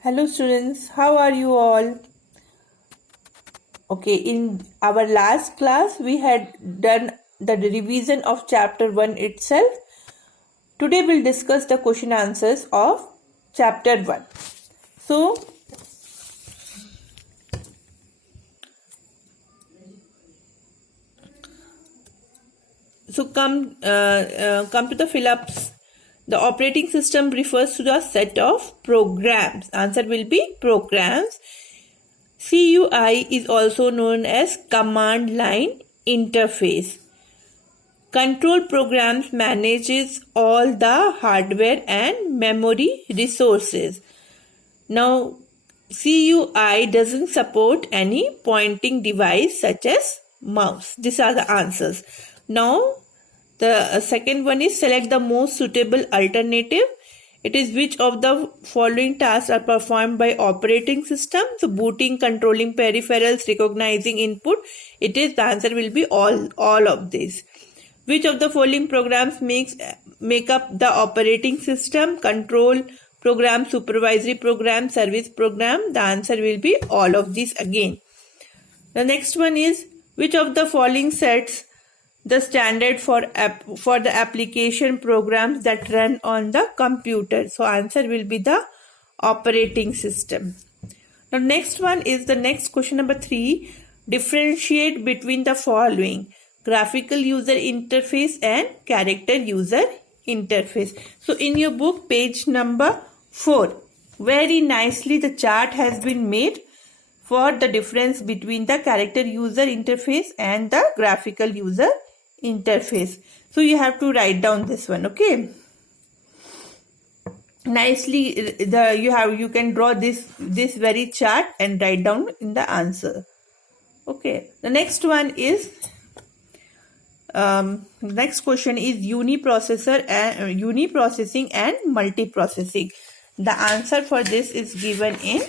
Hello students, how are you all? Okay, in our last class we had done the revision of chapter 1 itself. Today we'll discuss the question answers of chapter 1. So, come to the fill-ups. The operating system refers to the set of programs. Answer will be programs. CUI is also known as command line interface. Control programs manages all the hardware and memory resources. Now, CUI doesn't support any pointing device such as mouse. These are the answers. Now, the second one is select the most suitable alternative. It is which of the following tasks are performed by operating system. So, booting, controlling peripherals, recognizing input. The answer will be all of these. Which of the following programs make up the operating system? Control program, supervisory program, service program. The answer will be all of these again. The next one is which of the following sets the standard for the application programs that run on the computer? So answer will be the operating system. Now next one is the next question number 3. Differentiate between the following: graphical user interface and character user interface. So in your book, page number 4, very nicely the chart has been made for the difference between the character user interface and the graphical user interface. So you have to write down this one, okay? Nicely, you can draw this very chart and write down in the answer. Okay, the next one is next question is uniprocessing and multiprocessing. The answer for this is given in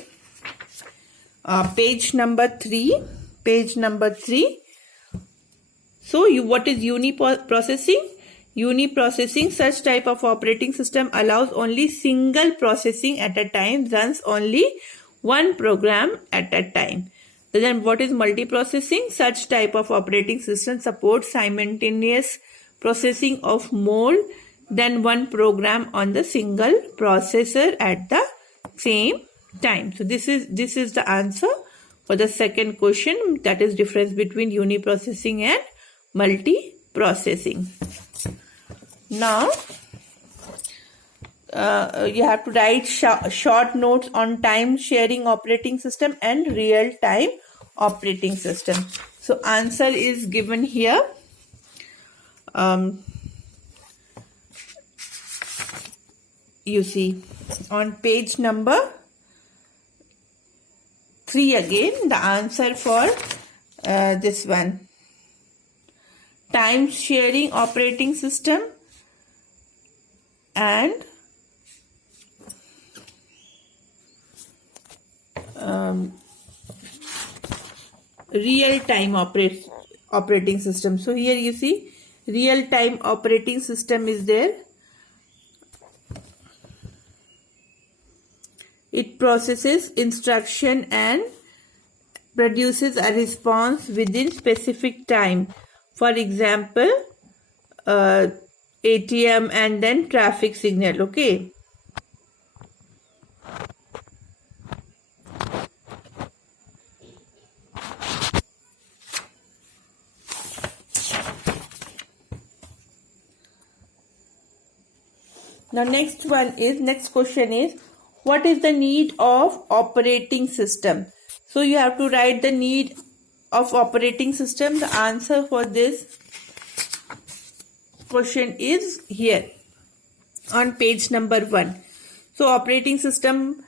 page number 3. So what is uniprocessing? Uniprocessing, such type of operating system allows only single processing at a time, runs only one program at a time. Then what is multiprocessing? Such type of operating system supports simultaneous processing of more than one program on the single processor at the same time. So this is the answer for the second question, that is difference between uniprocessing and multiprocessing. Now you have to write short notes on time sharing operating system and real time operating system. So answer is given here. You see on page number 3 again, the answer for this one, time sharing operating system and real time operating system. So here you see real time operating system is there. It processes instruction and produces a response within specific time. For example, ATM and then traffic signal. Okay. Now next question is what is the need of operating system? So you have to write the need of operating system. The answer for this question is here on page number 1. So operating system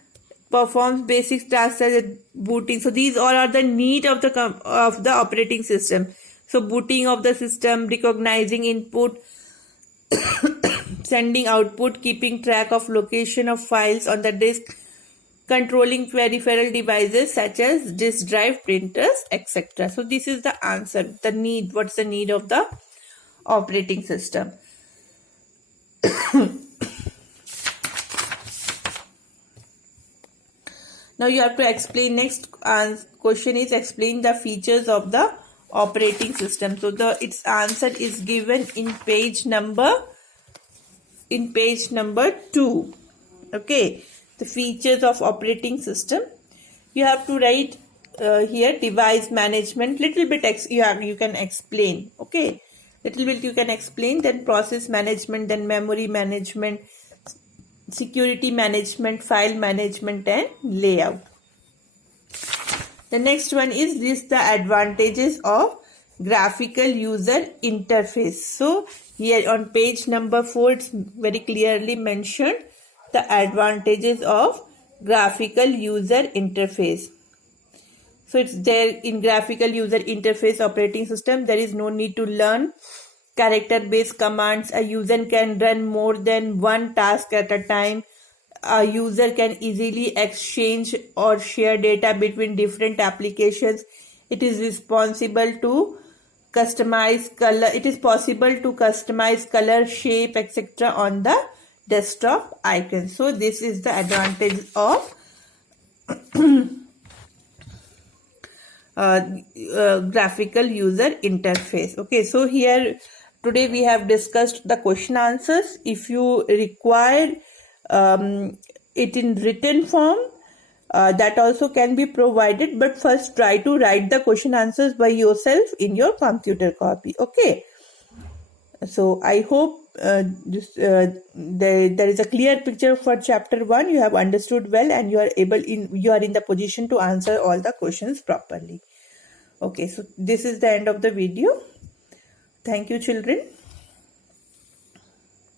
performs basic tasks such as booting. So these all are the need of the operating system. So booting of the system, recognizing input, sending output, keeping track of location of files on the disk, controlling peripheral devices such as disk drive, printers, etc. So this is the answer. The need. What's the need of the operating system? Now you have to explain. Next question is explain the features of the operating system. So its answer is given in page number 2. Okay, the features of operating system. You have to write here device management. Little bit you can explain. Okay, little bit you can explain. Then process management, then memory management, security management, file management, and layout. The next one is list the advantages of graphical user interface. So here on page number 4, it's very clearly mentioned the advantages of graphical user interface. So it's there in graphical user interface operating system. There is no need to learn character-based commands. A user can run more than one task at a time. A user can easily exchange or share data between different applications. It is responsible to customize color. It is possible to customize color, shape, etc. on the desktop icon. So this is the advantage of graphical user interface. Okay, so here today we have discussed the question answers. If you require it in written form, that also can be provided, but first try to write the question answers by yourself in your computer copy. Okay, so I hope there is a clear picture for chapter 1. You have understood well, and you are in the position to answer all the questions properly. Okay, so this is the end of the video. Thank you, children.